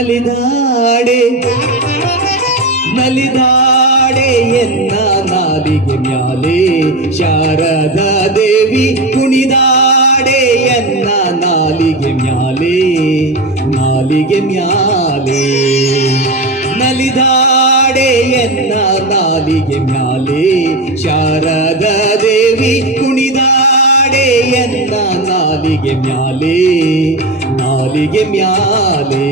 ನಲಿದಾಡೆ ನಲಿದಾಡೆ ಎನ್ನ ನಾಲಿಗೆ ಮ್ಯಾಲೆ ಶಾರದಾ ದೇವಿ ಕುಣಿದಾಡೆ ಎನ್ನ ನಾಲಿಗೆ ಮ್ಯಾಲೆ ನಾಲಿಗೆ ಮ್ಯಾಲೆ ನಲಿದಾಡೆ ಎನ್ನ ನಾಲಿಗೆ ಮ್ಯಾಲೆ ಶಾರದಾ ದೇವಿ ಕುಣಿದಾಡೆ ಎನ್ನ ನಾಲಿಗೆ ಮ್ಯಾಲೆ ನಾಲಿಗೆ ಮ್ಯಾಲೆ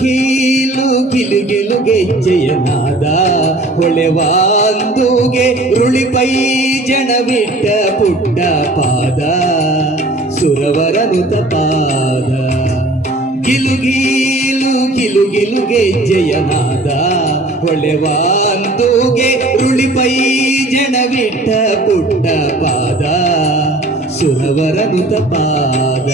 ಗಿಲು ಗಿಲು ಗಿಲು ಗೆಜ್ಜೆಯನಾದ ಹೊಳೆವಾಂದುಗೆ ರುಳಿಪೈ ಜನವಿಟ್ಟ ಪುಟ್ಟ ಪಾದ ಸುರವರನುತ ಪಾದ ಗಿಲು ಗಿಲು ಗಿಲು ಗಿಲು ಗೆಜ್ಜೆಯನಾದ ಹೊಳೆವಾಂದುಗೆ ರುಳಿಪೈ ಜನವಿಟ್ಟ ಪುಟ್ಟ ಪಾದ ಸುರವರನುತ ಪಾದ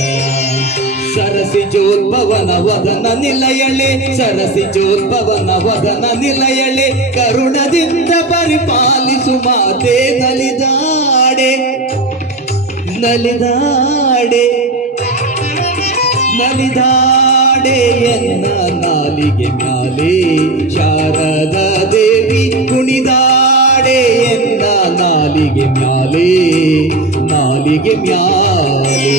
ಸರಸಿ ಜೋದ್ಭವನ ವದನ ನಿಲಯಳೆ ಸರಸಿ ಜೋದ್ಭವನ ವದನ ನಿಲಯಳೆ ಕರುಣದಿಂದ ಪರಿಪಾಲಿಸು ಮಾತೆ ನಲಿದಾಡೆ ನಲಿದಾಡೆ ನಲಿದಾಡೆ ಎನ್ನ ನಾಲಿಗೆ ಮ್ಯಾಲೆ ಶಾರದಾ ದೇವಿ ಕುಣಿದಾಡೆ ಎನ್ನ ನಾಲಿಗೆ ಮ್ಯಾಲೆ ನಾಲಿಗೆ ಮ್ಯಾಲೆ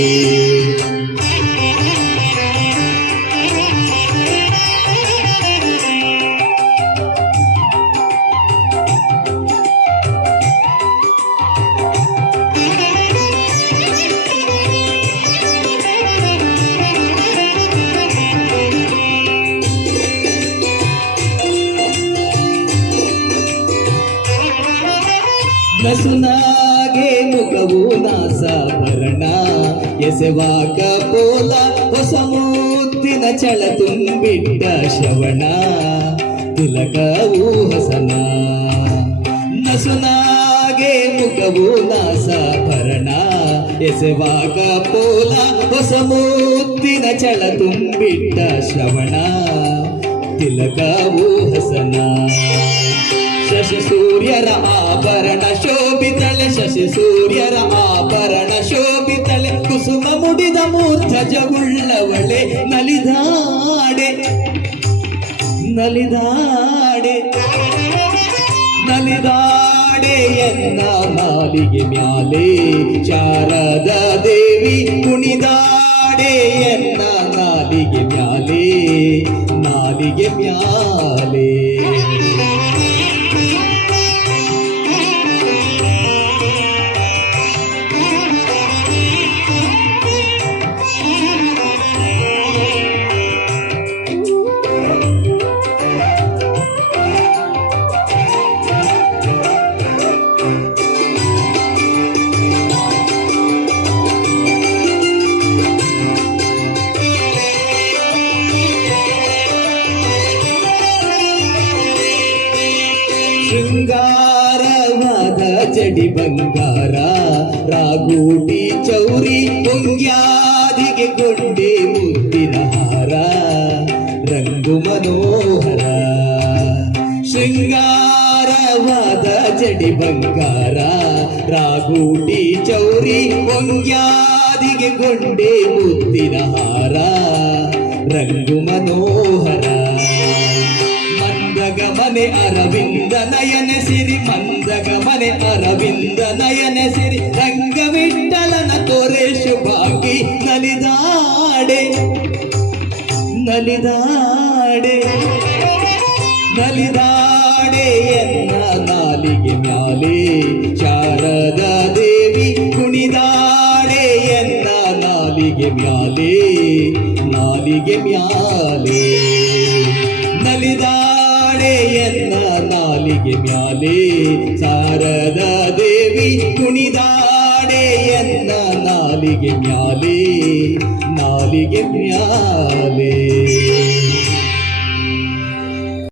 ನಸುನಾಗೆ ಮುಖವು ನಾಸಾಭರಣ ಎಸೆವಾಗ ಪೋಲ ಹೊಸ ಮುತ್ತಿನ ಚಳ ತುಂಬಿಟ್ಟ ಶ್ರವಣ ತಿಲಕವು ಹಸನ ನಸುನಾಗೆ ಮುಖವು ನಾಸಾಭರಣ ಎಸೆವಾಗ ಪೋಲ ಹೊಸ ಮುತ್ತಿನ ಚಳ ತುಂಬಿಟ್ಟ ಶ್ರವಣ ತಿಲಕವು ಹಸನ ಶಶಿ ಸೂರ್ಯರ ಆಭರಣ ಶೋಭಿತಳೆ ಶಶಿ ಸೂರ್ಯರ ಆಭರಣ ಶೋಭಿತಳೆ ಕುಸುಮ ಮುಡಿದ ಮೂರ್ಧಜವುಳ್ಳವಳೆ ನಲಿದಾಡೆ ನಲಿದಾಡೆ ನಲಿದಾಡೆ ಎನ್ನ ನಾಲಿಗೆ ಮ್ಯಾಲೆ ಶಾರದಾ ದೇವಿ ಕುಣಿದಾಡೆ ಎನ್ನ ನಾಲಿಗೆ ಮ್ಯಾಲೆ ನಾಲಿಗೆ ಮ್ಯಾಲೆ ಶೃಂಗಾರವಾದ ಜಡಿ ಬಂಗಾರ ರಾಗೂಟಿ ಚೌರಿ ಹೊಂಗ್ಯಾದಿಗೆ ಗೊಂಡೆ ಮುತ್ತಿನ ಹಾರ ರಂಗು ಮನೋಹರ ಶೃಂಗಾರವಾದ ಜಡಿ ಬಂಗಾರ ರಾಗೂಟಿ ಚೌರಿ ಹೊಂಗ್ಯಾದಿಗೆ ಗೊಂಡೆ ಮುತ್ತಿನ ಹಾರ ರಂಗು ಮನೋಹರ ಮಂದಗಮನೆ ಅರವಿಂದ ನಯನ ಸಿರಿ ಮಂದಗಮನೆ ಅರವಿಂದ ನಯನ ಸಿರಿ ರಂಗವಿಠಲನ ತೋರೆ ಶುಭಾಗಿ ನಲಿದಾಡೆ ನಲಿದಾಡೆ ನಲಿದಾಡೆ ಎನ್ನ ನಾಲಿಗೆ ಮ್ಯಾಲೆ ಶಾರದಾ ದೇವಿ ಕುಣಿದಾಡೆ ಎನ್ನ ನಾಲಿಗೆ ಮ್ಯಾಲೆ ನಾಲಿಗೆ ಮ್ಯಾಲೆ ನಲಿದಾಡೆ ಎನ್ನ ನಾಲಿಗೆ ಮ್ಯಾಲೆ ಶಾರದಾ ದೇವಿ ಕುಣಿದಾಡೆ ಎನ್ನ ನಾಲಿಗೆ ನಾಲಿಗೆ ಮ್ಯಾಲೆ ನಾಲಿಗೆ ಮ್ಯಾಲೆ